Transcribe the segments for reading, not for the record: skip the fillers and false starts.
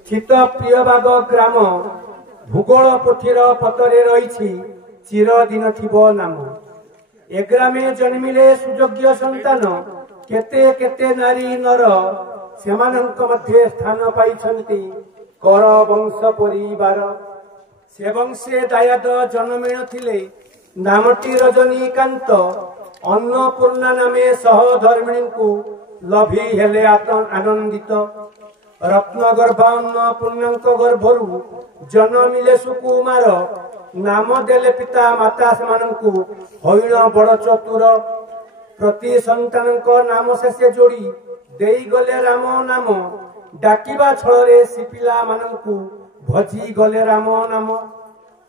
स्थित प्रियबाग ग्राम भूगोल पोथीर पतरे रही चिरदिन थिबो नाम। ए ग्रामे जन्मिले सुयोग्य संतान केते केते नारी नर सेमानंक मध्ये स्थान पाइछन्ति कर वंश परिवार। से वंशे दायाद जन्मिण थिले नामटी रजनीकांत अन्नपूर्णा नामे सहधर्मिणी को लभी हेले आनंदित। रत्नगर्भ अन्नपूर्णा गर्भरु जन्मिले सुकुमार नाम देले पिता माता सेमानंकु हईण बड़ चतुर। प्रति संतान नाम शेषे जोड़ी देई गले राम नाम डाकिबा छଳରେ सिपिला मानंकु भजी गले राम नाम।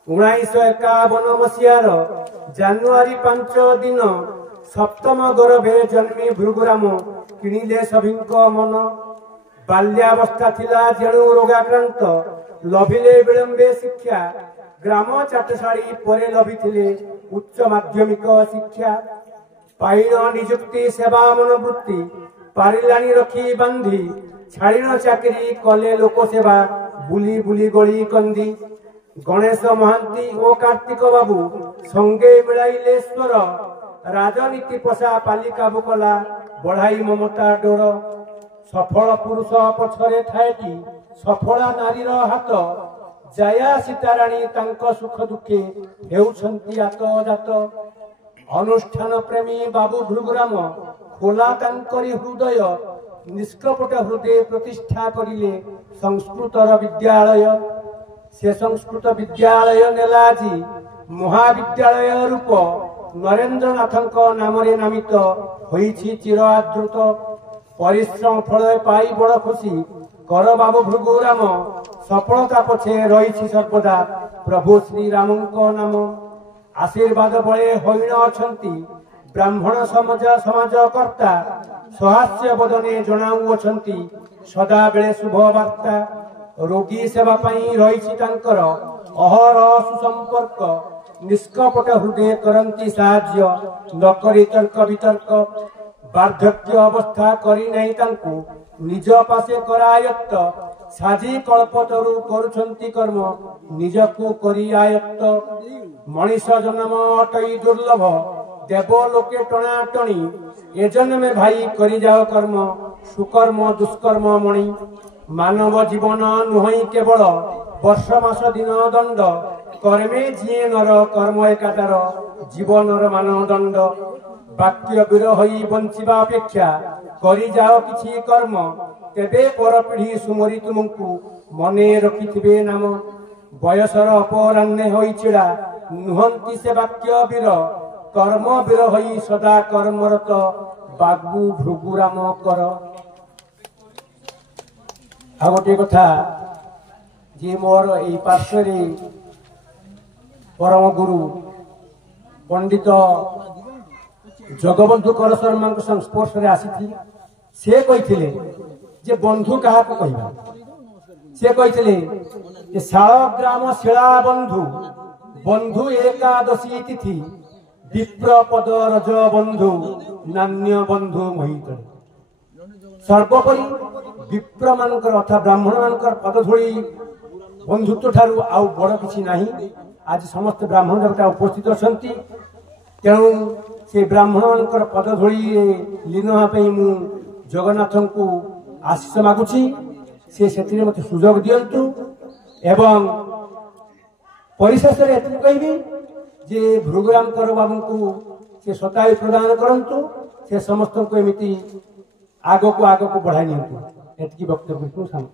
1951 मसीहार जानुआरी 5 दिन सप्तम गर्भे जन्मी भृगुराम किणिले सभिंक मन। बाल्यावस्था थिला जेणु रोगाक्रांत लभिले विलंबे शिक्षा। ग्राम चाटशाड़ी परे लभिथिले उच्च माध्यमिक शिक्षा। पाइन निजुक्ति सेवा मनोवृत्ति पारिलानी रखी बांधी छाड़ीन चाकरी कले लोक सेवा बुली बुली गली कंदी। गणेश महांती और कार्तिक बाबू संगे मिलाइले स्वर राजनीति पशा पालिका बुकला बढ़ाई ममता डोर। सफल पुरुष पछरे थाएटी सफला नारीर हाथ जया सीताराणी तांक सुख दुखे हेउछंती आत जात। अनुष्ठान प्रेमी बाबू भृगुराम खोला तांकरी हृदय निष्कपट हृदय प्रतिष्ठा करिले संस्कृतर विद्यालय। से संस्कृत विद्यालय नेलाजी महाविद्यालय रूप नरेंद्रनाथक नामरे नामित होईछि चिर आदृत। परिश्रम फल पाई बड़ खुशी कर बाबू भृगुराम सफलता पछे रही सर्वदा प्रभु श्री रामक नाम। आशीर्वाद बळे हईण अछंती ब्राह्मण समाजकर्ता सहास्य बदने जनाऊ अछंती सदा बेले शुभ वार्ता। रोगी सेवा पाई रही तांकर अहरह सुसंपर्क निष्कपट हृदय करंती साहाय्य न करी तर्क वितर्क। वार्धक्य अवस्था करी नहीं तांकु निज पासे करायत्त साजी कल्पतरु करुछंती कर्म निजकु करी आयत्त। मनीष जन्म अटई दुर्लभ देव लोके टणा टणी ए जन्मे भाई करी जाओ कर्म सुकर्म दुष्कर्म मणि। मानव जीवन नुहई केवल वर्ष मास दिन दंड कर्मे जिए नर कर्म एकादार जीवनर मानदंड। वाक्य वीर होई बंचिबा अपेक्षा करी जाओ किछि कर्म तेबे पर पीढ़ी सुमरी तुमको मने रखिथिबे नाम। बयसर अपराह्ने होई छिड़ा नुहंती से वाक्य वीर कर्म वीर होई सदा कर्मरत बाबू भृगुराम कर। आ गोटे कथा जे मोर एई पार्श्वरे परम गुरु पंडित जगबंधु कर शर्मा संस्पर्श रे आसी से कहिथिले जे बंधु कहा को कहबा। से कहिथिले जे शालग्राम शिला बंधु बंधु एकादशी तिथि विप्र पद रज बंधु नान्य बंधु मोहित। सर्वोपरि विप्र मानकर अर्थात ब्राह्मण मानकर पदधूली बंधुत्व ठारू आउ बड़ किछि नाही। आज समस्त ब्राह्मण देवता उपस्थित अछंती तेणु से ब्राह्मण मानकर पदधूली लीन होगा मु जगन्नाथ को आशीष मागुची। से मत सुजोग दियंतु एवं परिशेष कहबी जे भृगुराम कर बाबू को से शतायु प्रदान करंतु से समस्त को एमती आग को बढ़ाई नियंतु। एतकी वक्तव्य।